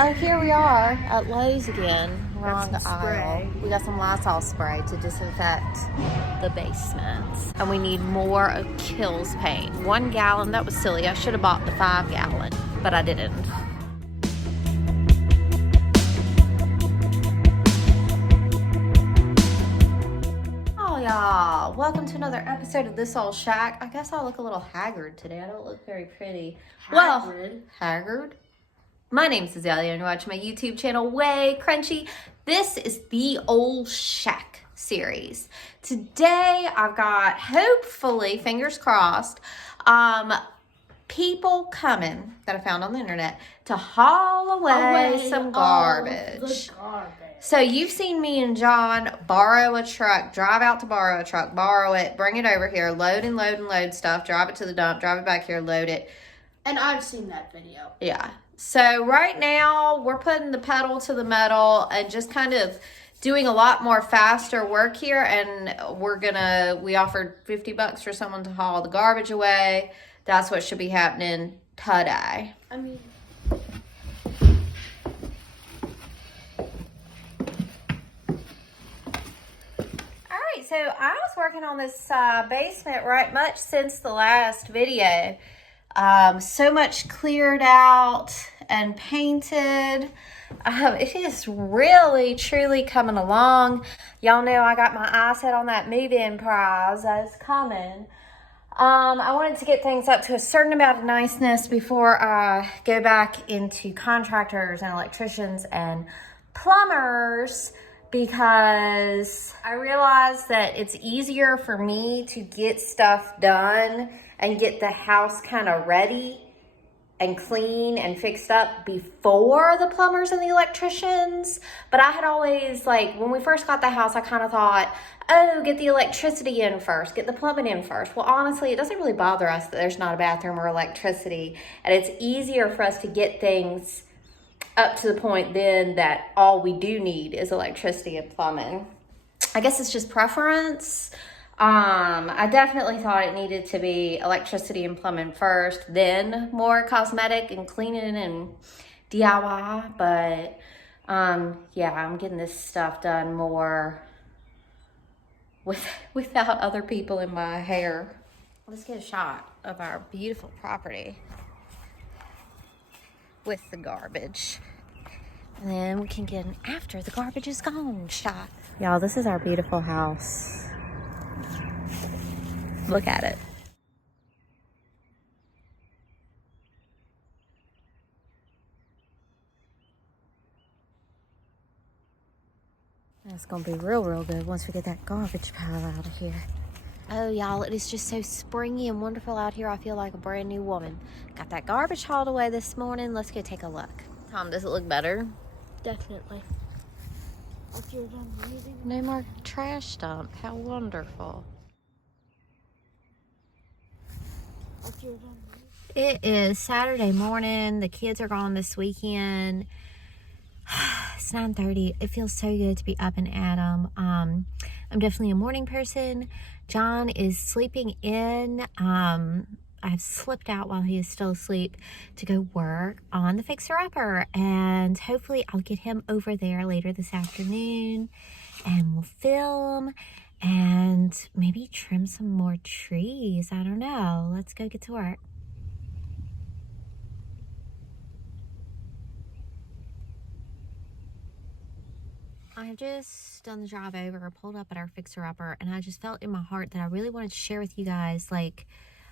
Oh, here we are at Lowe's again. Wrong Got some aisle. spray. We got some Lysol spray to disinfect the basements. And we need more of Kills paint. 1 gallon, that was silly. I should have bought the 5 gallon, but I didn't. Oh, y'all. Welcome to another episode of This Ole Shack. I guess I look a little haggard today. I don't look very pretty. Haggard? My name's Azalea and you're watching my YouTube channel, WayCrunchy. This is the Ole Shack series. Today I've got, hopefully, fingers crossed, people coming that I found on the internet to haul away some garbage. So you've seen me and John borrow a truck, drive out to borrow a truck, borrow it, bring it over here, load and load and load stuff, drive it to the dump, drive it back here, load it. And I've seen that video. Yeah. So right now we're putting the pedal to the metal and just kind of doing a lot more faster work here. And we offered $50 for someone to haul the garbage away. That's what should be happening today. I mean, So I was working on this basement right much since the last video. So much cleared out and painted. It is really, truly coming along. Y'all know I got my eye set on that move-in prize that's coming. I wanted to get things up to a certain amount of niceness before I go back into contractors and electricians and plumbers, because I realized that it's easier for me to get stuff done and get the house kind of ready and clean and fixed up before the plumbers and the electricians. But I had always, when we first got the house, I kind of thought, oh, get the electricity in first, get the plumbing in first. Well, honestly, it doesn't really bother us that there's not a bathroom or electricity. And it's easier for us to get things up to the point then that all we do need is electricity and plumbing. I guess it's just preference. I definitely thought it needed to be electricity and plumbing first, then more cosmetic and cleaning and DIY. But yeah, I'm getting this stuff done more without other people in my hair. Let's get a shot of our beautiful property with the garbage. And then we can get an after the garbage is gone shot. Y'all, this is our beautiful house. Look at it. It's gonna be real good once we get that garbage pile out of here. Oh, y'all, it is just so springy and wonderful out here. I feel like a brand new woman. Got that garbage hauled away this morning. Let's go take a look. Tom, does it look better? definitely. If you're done reading. No more trash dump. How wonderful. If you're done reading. It is Saturday morning. The kids are gone this weekend. It's 9:30. It feels so good to be up and at 'em. I'm definitely a morning person. John is sleeping in. I've slipped out while he is still asleep to go work on the fixer-upper, and hopefully I'll get him over there later this afternoon and we'll film and maybe trim some more trees. I don't know. Let's go get to work. I've just done the drive over, pulled up at our fixer-upper, and I just felt in my heart that I really wanted to share with you guys,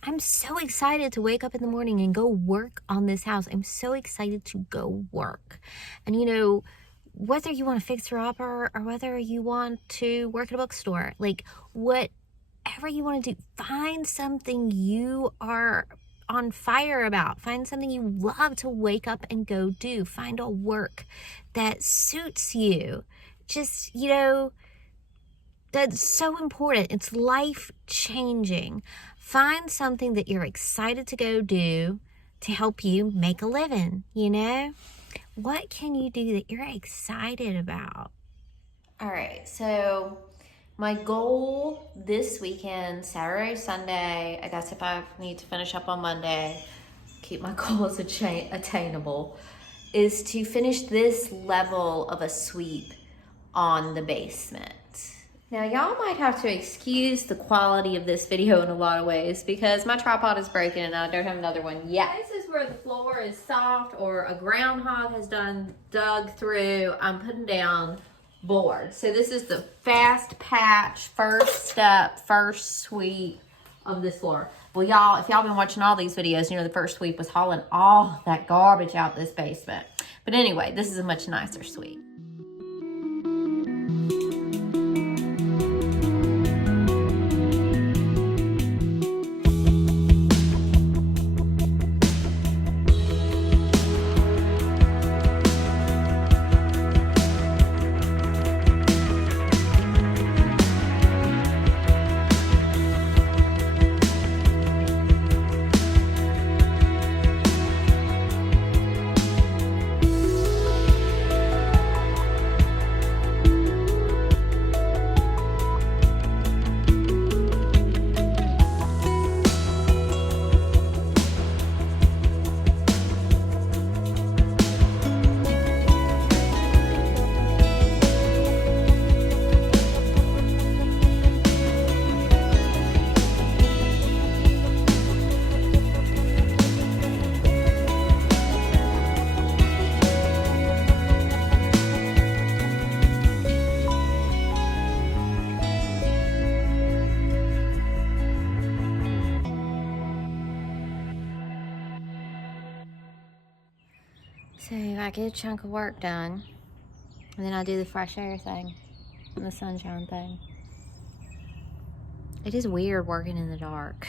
I'm so excited to wake up in the morning and go work on this house. I'm so excited to go work. And whether you want to fix her up or whether you want to work at a bookstore, whatever you want to do, find something you are on fire about. Find something you love to wake up and go do. Find a work that suits you. Just, that's so important. It's life-changing. Find something that you're excited to go do to help you make a living, What can you do that you're excited about? All right, so my goal this weekend, Saturday, Sunday, I guess if I need to finish up on Monday, keep my goals attainable, is to finish this level of a sweep on the basement. Now y'all might have to excuse the quality of this video in a lot of ways because my tripod is broken and I don't have another one yet. This is where the floor is soft or a groundhog has dug through. I'm putting down boards. So this is the fast patch, first step, first sweep of this floor. Well, y'all, if y'all been watching all these videos, you know the first sweep was hauling all that garbage out this basement. But anyway, this is a much nicer sweep. So I get a chunk of work done, and then I do the fresh air thing and the sunshine thing. It is weird working in the dark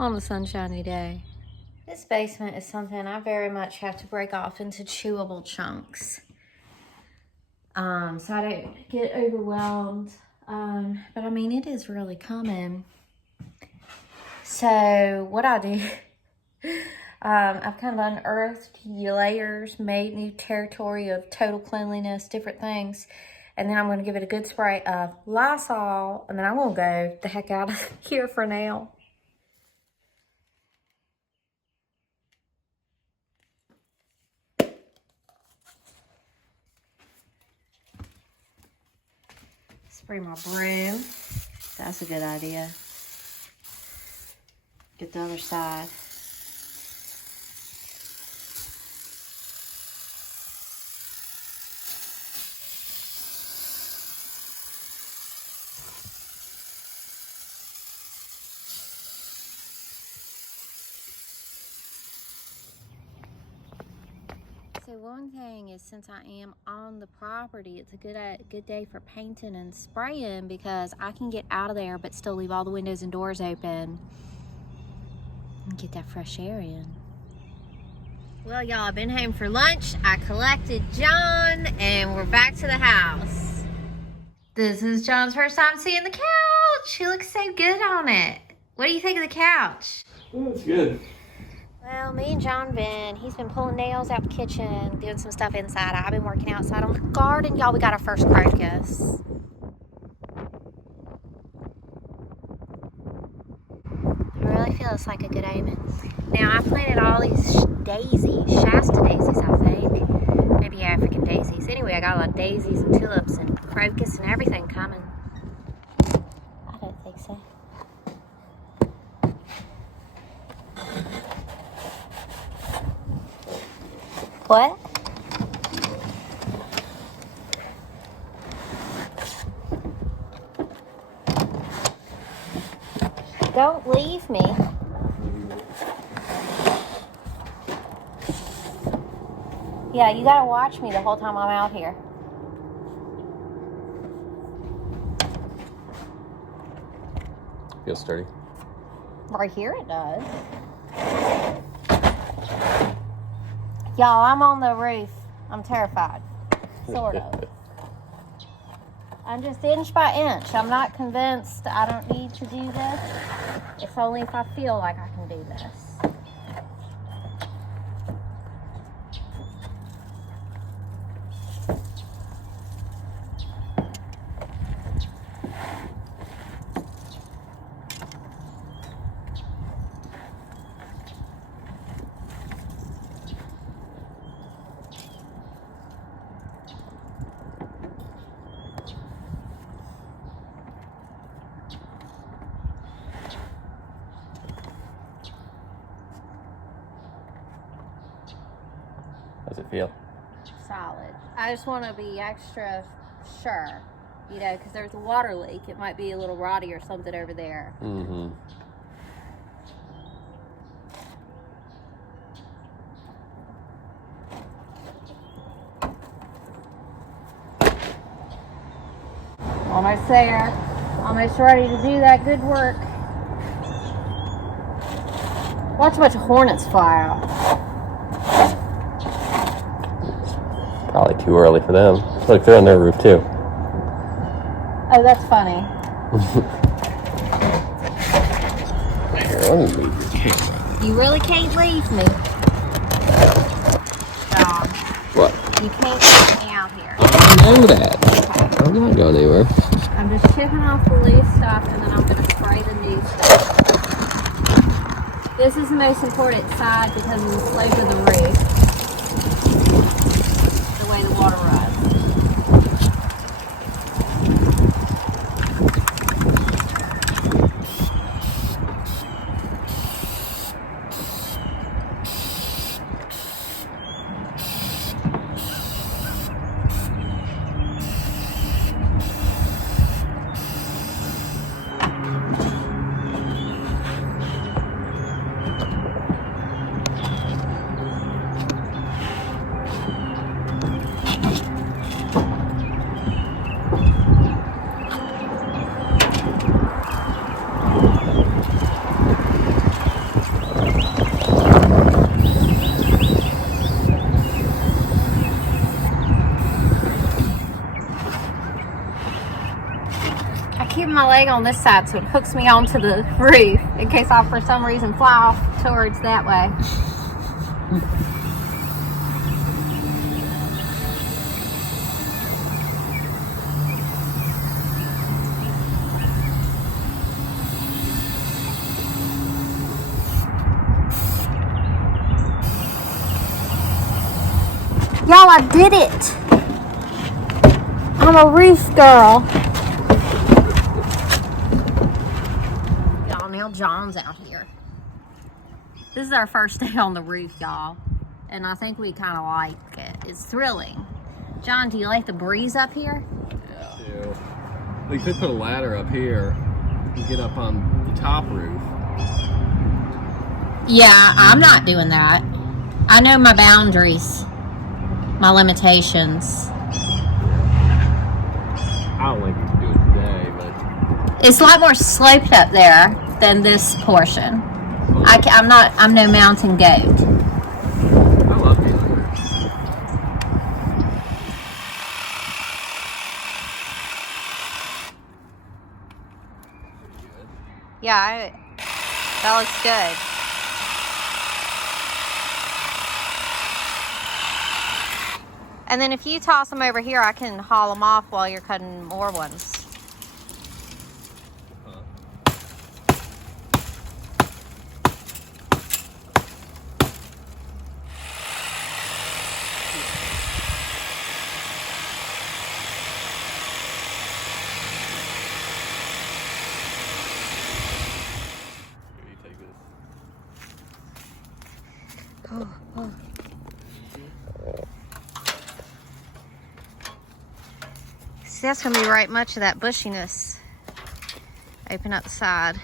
on a sunshiny day. This basement is something I very much have to break off into chewable chunks, so I don't get overwhelmed. But I mean, it is really coming. So what I do, I've kind of unearthed layers, made new territory of total cleanliness, different things. And then I'm going to give it a good spray of Lysol. And then I'm going to go the heck out of here for now. Spray my broom. That's a good idea. Get the other side. So one thing is, since I am on the property, it's a good day for painting and spraying because I can get out of there but still leave all the windows and doors open and get that fresh air in. Well, y'all, I've been home for lunch. I collected John and we're back to the house. This is John's first time seeing the couch. He looks so good on it. What do you think of the couch? Oh, it's good. Well, me and John he's been pulling nails out the kitchen, doing some stuff inside. I've been working outside on the garden. Y'all, we got our first crocus. I really feel it's like a good omen. Now, I planted all these daisies, Shasta daisies, I think. Maybe African daisies. Anyway, I got a lot of daisies and tulips and crocus and everything coming. I don't think so. What? Don't leave me. Yeah, you gotta watch me the whole time I'm out here. Feels sturdy. Right here it does. Y'all, I'm on the roof. I'm terrified. Sort of. I'm just inch by inch. I'm not convinced I don't need to do this. It's only if I feel like I can do this. How's it feel? Solid. I just want to be extra sure, you know, because there's a water leak. It might be a little rotty or something over there. Mm-hmm. Almost there. Almost ready to do that good work. Watch a bunch of hornets fly out. Probably too early for them. Look, they're on their roof too. Oh, that's funny. Here, let me move your camera. You really can't leave me. John, What? you can't leave me out here. I know that. I'm not going anywhere. I'm just chipping off the loose stuff and then I'm going to spray the new stuff. This is the most important side because of the slope of the roof. The way the water runs. My leg on this side so it hooks me onto the roof in case I for some reason fly off towards that way. Y'all, I did it! I'm a roof girl. Now John's out here. This is our first day on the roof, y'all, and I think we kind of like it. It's thrilling. John, do you like the breeze up here? Yeah. I do. We could put a ladder up here and get up on the top roof. Yeah, I'm not doing that. I know my boundaries, my limitations. I don't think we can do it today, but It's a lot more sloped up there than this portion. I'm no mountain goat. I love doing it. Yeah, that looks good. And then if you toss them over here, I can haul them off while you're cutting more ones. See, that's going to be right much of that bushiness. Open up the side.